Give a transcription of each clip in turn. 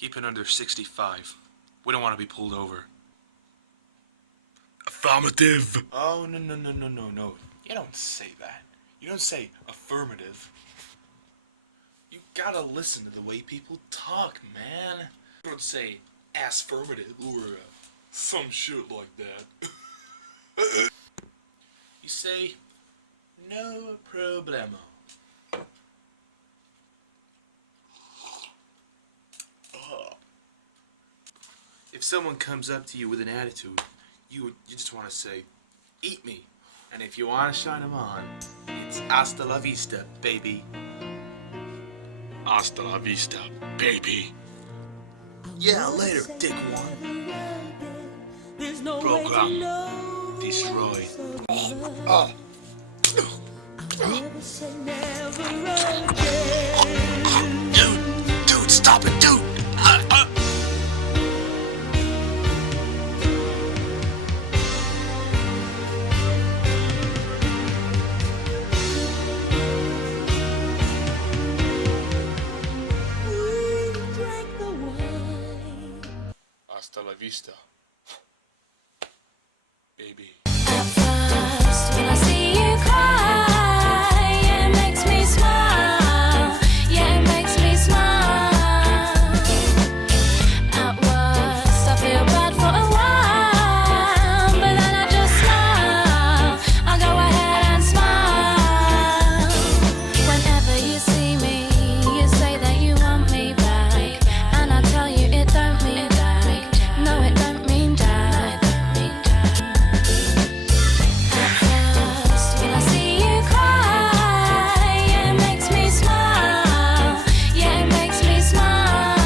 Keep it under 65. We don't want to be pulled over. Affirmative. Oh, no. You don't say that. You don't say affirmative. You gotta listen to the way people talk, man. You don't say affirmative or some shit like that. You say no problemo. If someone comes up to you with an attitude, you just want to say, eat me. And if you want to shine them on, it's hasta la vista, baby. Hasta la vista, baby. Yeah, later, dick one. Program destroy. Dude, stop it, dude. Hasta la vista, baby. At first, when I see you cry, it makes me smile. Yeah, it makes me smile. At worst, I feel bad for a while, but then I just smile. I go ahead and smile. Whenever you see me, you say that you want me back, and I tell you it don't mean that. No, it don't mean that. At first, when I see you cry, it makes me smile. Yeah, it makes me smile.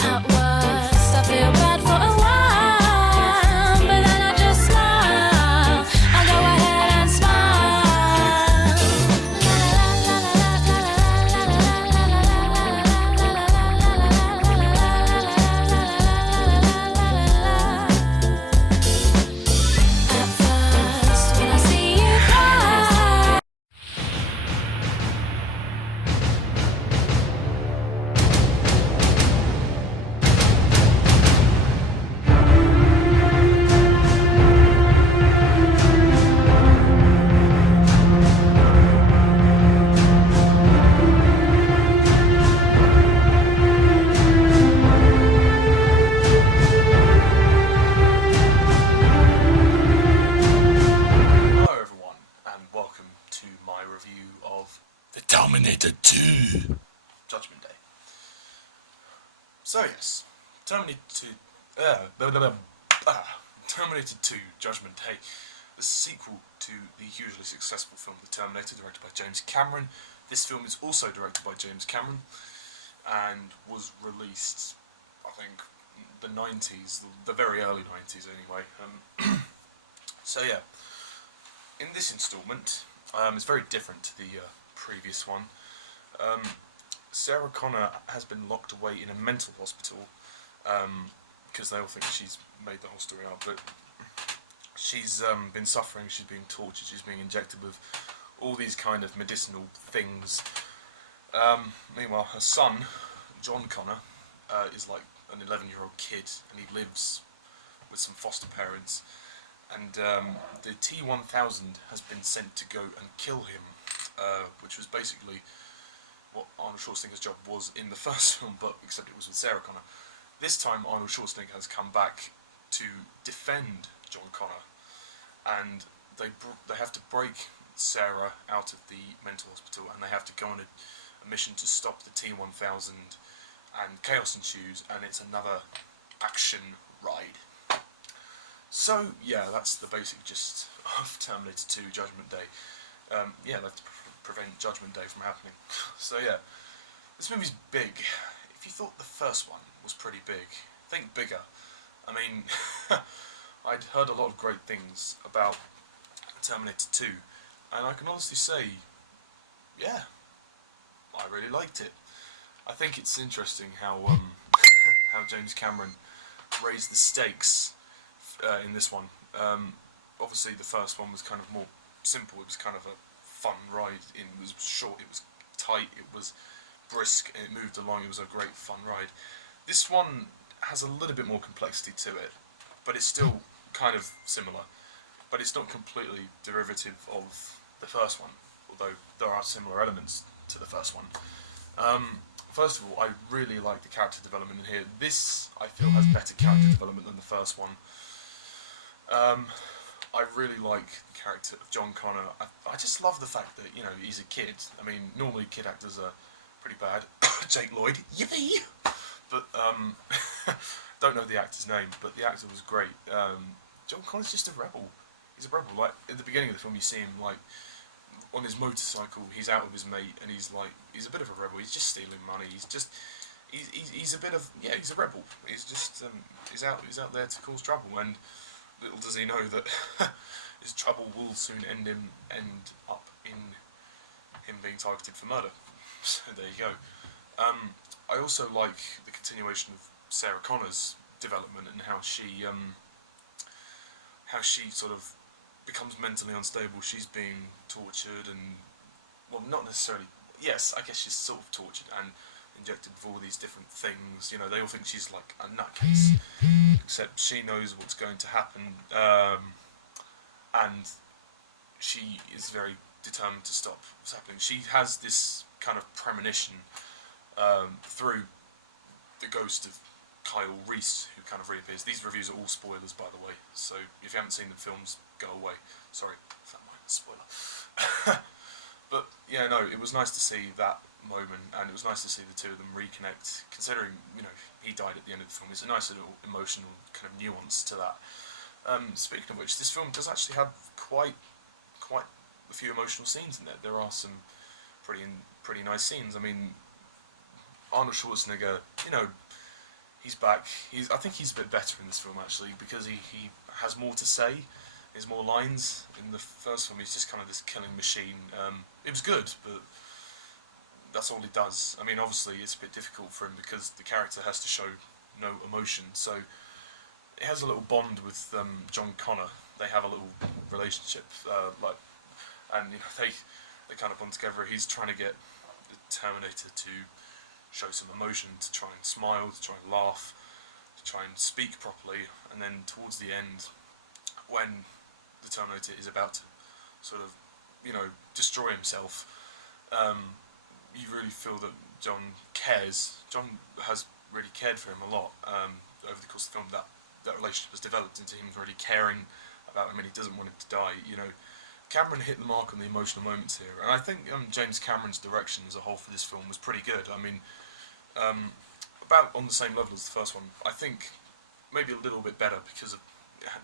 At worst, I feel bad for a while, but then I just smile. I go ahead and smile. At first, when I see you cry. Hello everyone, and welcome to my review of The Terminator 2 Judgment Day. So yes, Terminator 2 Judgment Day, the sequel to the hugely successful film The Terminator, directed by James Cameron. This film is also directed by James Cameron and was released, I think, the 90s, the very early 90s anyway. So yeah, in this instalment, it's very different to the previous one. Sarah Connor has been locked away in a mental hospital because they all think she's made the whole story up, but she's been suffering, she's being tortured, she's being injected with all these kind of medicinal things. Meanwhile, her son, John Connor, is like an 11-year-old kid, and he lives with some foster parents. And the T-1000 has been sent to go and kill him, which was basically what Arnold Schwarzenegger's job was in the first film, but except it was with Sarah Connor. This time Arnold Schwarzenegger has come back to defend John Connor, and they have to break Sarah out of the mental hospital, and they have to go on a mission to stop the T-1000, and chaos ensues, and it's another action ride. So yeah, that's the basic gist of Terminator 2 Judgment Day. Yeah, they have to prevent Judgment Day from happening. So yeah, this movie's big. If you thought the first one was pretty big, think bigger. I mean, I'd heard a lot of great things about Terminator 2, and I can honestly say, yeah, I really liked it. I think it's interesting how how James Cameron raised the stakes in this one. Obviously the first one was kind of more simple, it was kind of a fun ride, it was short, it was tight, it was brisk and it moved along. It was a great fun ride. This one has a little bit more complexity to it, but it's still kind of similar. But it's not completely derivative of the first one, although there are similar elements to the first one. First of all, I really like the character development in here. This, I feel, has better character development than the first one. I really like the character of John Connor. I just love the fact that, you know, he's a kid. I mean, normally kid actors are pretty bad. Jake Lloyd, yippee! But, don't know the actor's name, but the actor was great. John Connor's just a rebel. He's a rebel. Like, at the beginning of the film, you see him, like, on his motorcycle, he's out with his mate, and he's a bit of a rebel. He's just stealing money. He's a bit of, yeah, he's a rebel. He's just, he's out there to cause trouble, and little does he know that his trouble will soon end up in him being targeted for murder. So there you go. I also like the continuation of Sarah Connor's development and how she sort of becomes mentally unstable. She's being tortured and, well, not necessarily, yes, I guess she's sort of tortured and injected with all these different things. You know, they all think she's like a nutcase, except she knows what's going to happen, and she is very determined to stop what's happening. She has this kind of premonition through the ghost of Kyle Reese, who kind of reappears. These reviews are all spoilers, by the way, so if you haven't seen the films, go away. Sorry, if that might be a spoiler. But yeah, no, it was nice to see that moment, and it was nice to see the two of them reconnect, considering, you know, he died at the end of the film. It's a nice little emotional kind of nuance to that. Speaking of which, this film does actually have quite a few emotional scenes in there. There are some pretty nice scenes. I mean, Arnold Schwarzenegger, you know, he's back. I think he's a bit better in this film, actually, because he has more to say. There's more lines. In the first film, he's just kind of this killing machine. It was good, but that's all he does. I mean, obviously, it's a bit difficult for him because the character has to show no emotion. So it has a little bond with John Connor. They have a little relationship, and you know, they kind of bond together. He's trying to get the Terminator to show some emotion, to try and smile, to try and laugh, to try and speak properly, and then towards the end, when the Terminator is about to sort of, you know, destroy himself, you really feel that John cares. John has really cared for him a lot over the course of the film. That relationship has developed into him really caring about him, and he doesn't want him to die. You know, Cameron hit the mark on the emotional moments here, and I think James Cameron's direction as a whole for this film was pretty good. I mean, about on the same level as the first one. I think maybe a little bit better because of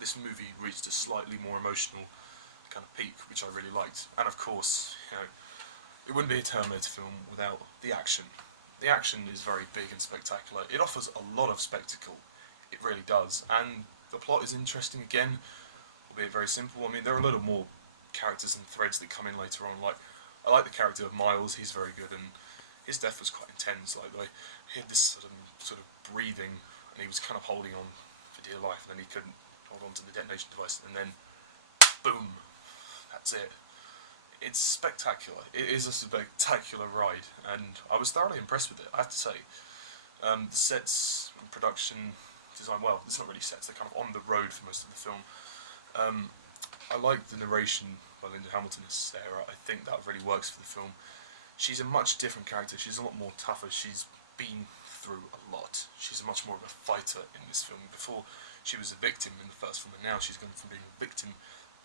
this movie reached a slightly more emotional kind of peak, which I really liked. And of course, you know, it wouldn't be a Terminator film without the action. The action is very big and spectacular. It offers a lot of spectacle. It really does. And the plot is interesting again, albeit very simple. I mean, there are a little more characters and threads that come in later on. Like, I like the character of Miles. He's very good, and his death was quite intense. Like, he had this sort of breathing, and he was kind of holding on for dear life, and then he couldn't hold on to the detonation device, and then boom, that's it. It's spectacular. It is a spectacular ride, and I was thoroughly impressed with it, I have to say. The sets and production design, well, it's not really sets, they're kind of on the road for most of the film. I like the narration by Linda Hamilton as Sarah. I think that really works for the film. She's a much different character. She's a lot more tougher. She's been through a lot. She's much more of a fighter in this film. Before, she was a victim in the first film, and now she's gone from being a victim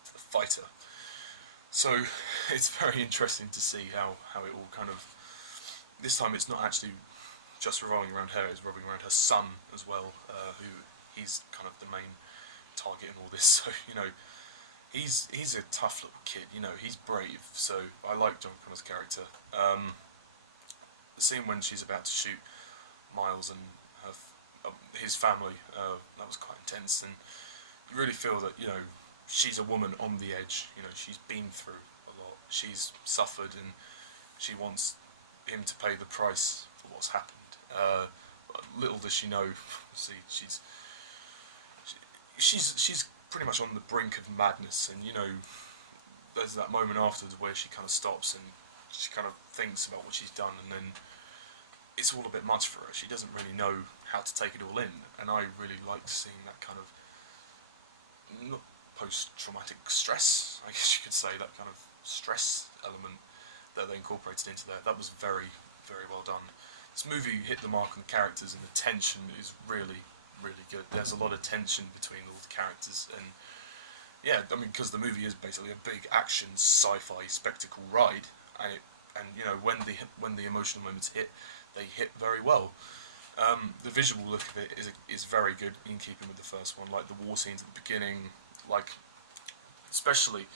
to the fighter. So it's very interesting to see how it all kind of... This time it's not actually just revolving around her, it's revolving around her son as well, who he's kind of the main target in all this. So, you know, he's a tough little kid, you know, he's brave, so I like John Connor's character. The scene when she's about to shoot Miles and his family, that was quite intense, and you really feel that, you know, she's a woman on the edge. You know, she's been through a lot, she's suffered, and she wants him to pay the price for what's happened. Little does she know, see, she's pretty much on the brink of madness, and, you know, there's that moment afterwards where she kind of stops and she kind of thinks about what she's done, and then it's all a bit much for her. She doesn't really know how to take it all in, and I really liked seeing that kind of not post-traumatic stress, I guess you could say, that kind of stress element that they incorporated into there. That was very, very well done. This movie hit the mark on the characters, and the tension is really, really good. There's a lot of tension between all the characters, and yeah, I mean, because the movie is basically a big action sci-fi spectacle ride, and you know, when the emotional moments hit, they hit very well. The visual look of it is very good, in keeping with the first one. Like the war scenes at the beginning, like especially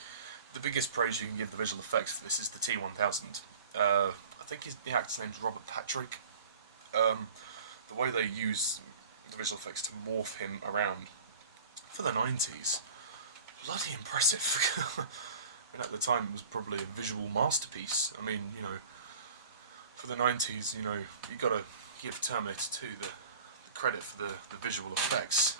the biggest praise you can give the visual effects for this is the T-1000. I think the actor's name's Robert Patrick. The way they use the visual effects to morph him around for the 90s, bloody impressive. And at the time it was probably a visual masterpiece. I mean, you know, for the 90s, you know, you gotta give Terminator 2 the credit for the visual effects.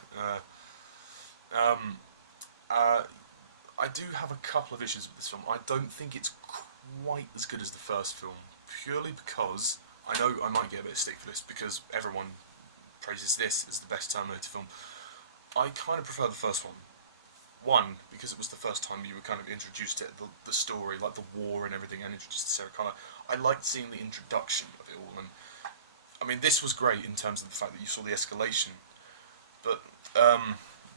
I do have a couple of issues with this film. I don't think it's quite as good as the first film, purely because I know I might get a bit of stick for this because everyone praises this as the best Terminator film. I kind of prefer the first one. One, because it was the first time you were kind of introduced to the story, like the war and everything, and introduced to Sarah Connor. I liked seeing the introduction of it all, and I mean, this was great in terms of the fact that you saw the escalation, but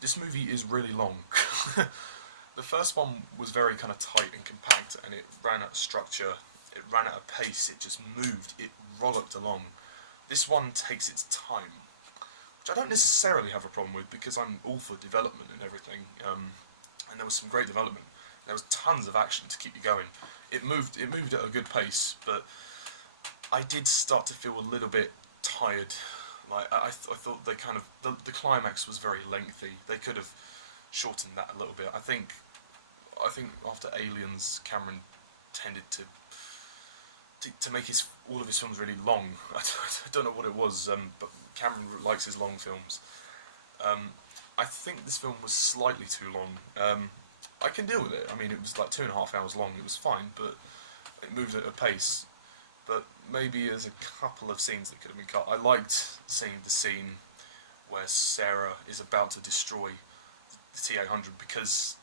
this movie is really long. The first one was very kind of tight and compact, and it ran out of structure, it ran out of pace, it just moved, it rollicked along. This one takes its time, which I don't necessarily have a problem with because I'm all for development and everything, and there was some great development. There was tons of action to keep you going. It moved at a good pace, but I did start to feel a little bit tired. Like I thought they kind of the climax was very lengthy. They could have shortened that a little bit. I think after Aliens, Cameron tended to make all of his films really long. I don't know what it was, but Cameron likes his long films. I think this film was slightly too long. I can deal with it. I mean, it was like 2.5 hours long. It was fine, but it moved at a pace. But maybe there's a couple of scenes that could have been cut. I liked seeing the scene where Sarah is about to destroy the T-800, because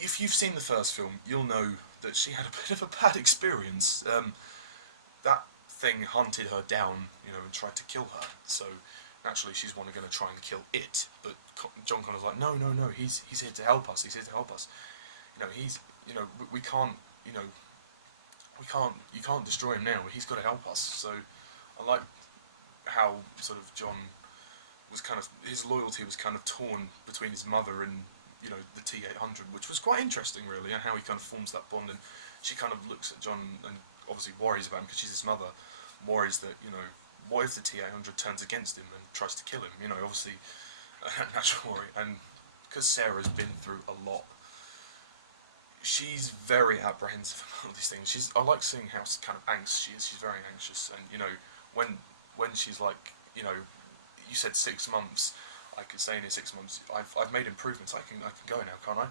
if you've seen the first film, you'll know that she had a bit of a bad experience. That thing hunted her down, you know, and tried to kill her. So naturally, she's going to try and kill it. But John Connor's like, no, he's here to help us. He's here to help us. We can't, you can't destroy him now. He's got to help us. So I like how sort of John was kind of, his loyalty was kind of torn between his mother and, you know, the T-800, which was quite interesting, really, and how he kind of forms that bond. And she kind of looks at John and obviously worries about him because she's his mother, worries that, you know, what if the T-800 turns against him and tries to kill him? You know, obviously, a natural worry. And because Sarah's been through a lot, she's very apprehensive about all these things. I like seeing how kind of anxious she is. She's very anxious, and you know, when she's like, you know, you said 6 months. I could say in 6 months, I've made improvements. I can go now, can't I?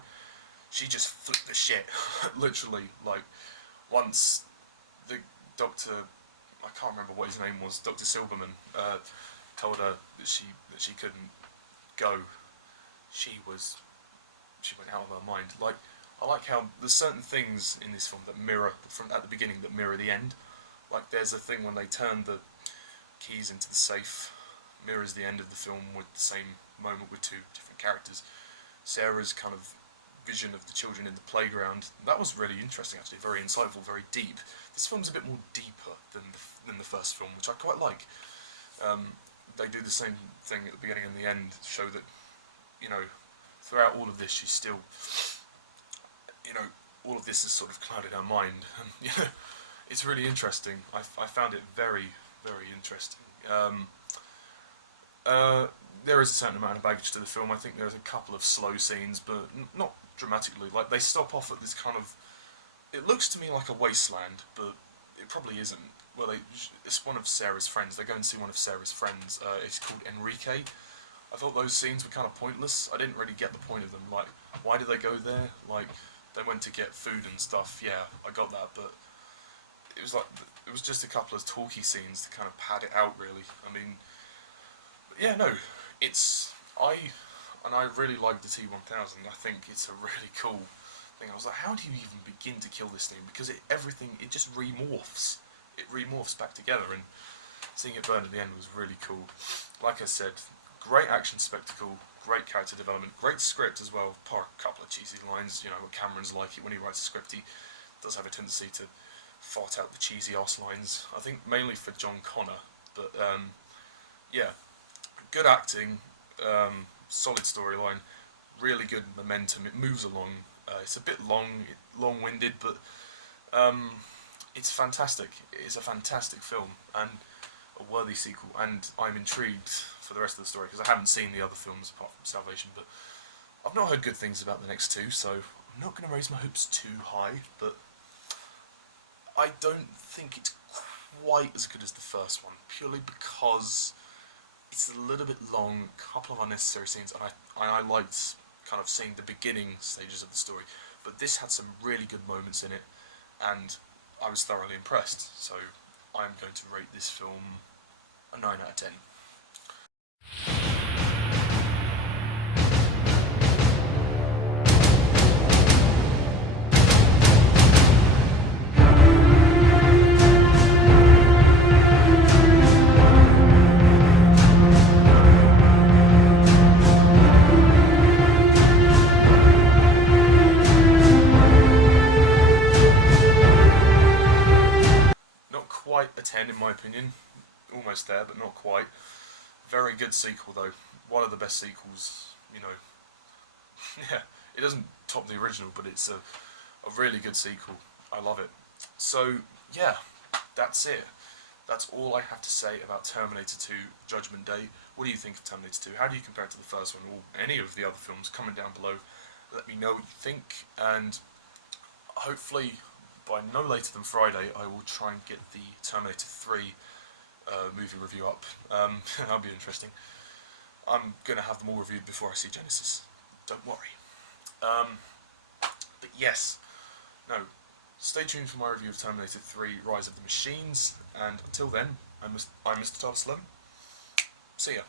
She just flipped the shit, literally. Like once the doctor, I can't remember what his name was, Dr. Silverman, told her that she couldn't go. She went out of her mind. Like, I like how there's certain things in this film that mirror, from at the beginning, that mirror the end. Like there's a thing when they turn the keys into the safe, mirrors the end of the film with the same moment with two different characters. Sarah's kind of vision of the children in the playground, that was really interesting actually, very insightful, very deep. This film's a bit more deeper than the first film, which I quite like. They do the same thing at the beginning and the end, show that, you know, throughout all of this she's still, you know, all of this has sort of clouded her mind, and you know, it's really interesting. I found it very, very interesting. There is a certain amount of baggage to the film. I think there's a couple of slow scenes, but not dramatically. Like, they stop off at this kind of, it looks to me like a wasteland, but it probably isn't. Well, it's one of Sarah's friends. They go and see one of Sarah's friends. It's called Enrique. I thought those scenes were kind of pointless. I didn't really get the point of them. Like, why did they go there? Like, they went to get food and stuff. Yeah, I got that, but it was like it was just a couple of talky scenes to kind of pad it out, really. I mean, yeah, no, it's I really like the T-1000. I think it's a really cool thing. I was like, how do you even begin to kill this thing? Because everything just remorphs. It remorphs back together, and seeing it burn at the end was really cool. Like I said, great action spectacle, great character development, great script as well. A couple of cheesy lines. You know, Cameron's like it when he writes a script. He does have a tendency to fart out the cheesy ass lines. I think mainly for John Connor, but yeah, good acting, solid storyline, really good momentum. It moves along. It's a bit long-winded, but it's fantastic. It is a fantastic film and a worthy sequel. And I'm intrigued for the rest of the story because I haven't seen the other films apart from Salvation, but I've not heard good things about the next two, so I'm not going to raise my hopes too high. But I don't think it's quite as good as the first one, purely because it's a little bit long, a couple of unnecessary scenes, and I liked kind of seeing the beginning stages of the story. But this had some really good moments in it, and I was thoroughly impressed. So I'm going to rate this film a 9 out of 10. Quite a 10 in my opinion, almost there but not quite. Very good sequel though, one of the best sequels, you know. Yeah, it doesn't top the original, but it's a really good sequel. I love it. So yeah, that's it. That's all I have to say about Terminator 2 Judgment Day. What do you think of Terminator 2? How do you compare it to the first one or any of the other films? Comment down below, let me know what you think, and hopefully by no later than Friday, I will try and get the Terminator 3 movie review up. That'll be interesting. I'm going to have them all reviewed before I see Genesis. Don't worry. But yes, no, stay tuned for my review of Terminator 3 Rise of the Machines, and until then, I'm Mr. TARDIS11. See ya.